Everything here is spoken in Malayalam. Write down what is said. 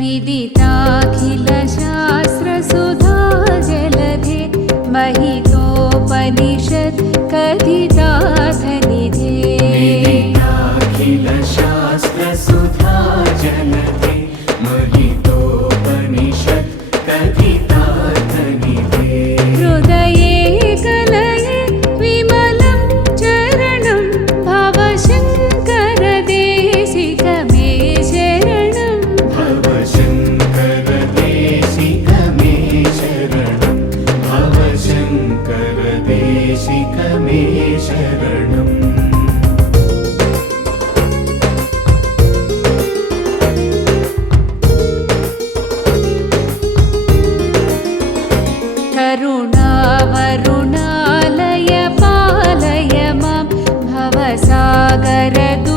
विदिताखिलशास्त्रसुधा जलधे महितोपनिषत् ശികമേ ശരണം. കരുണാവരുണാലയ പാലയ മം ഭവസാഗരദൂ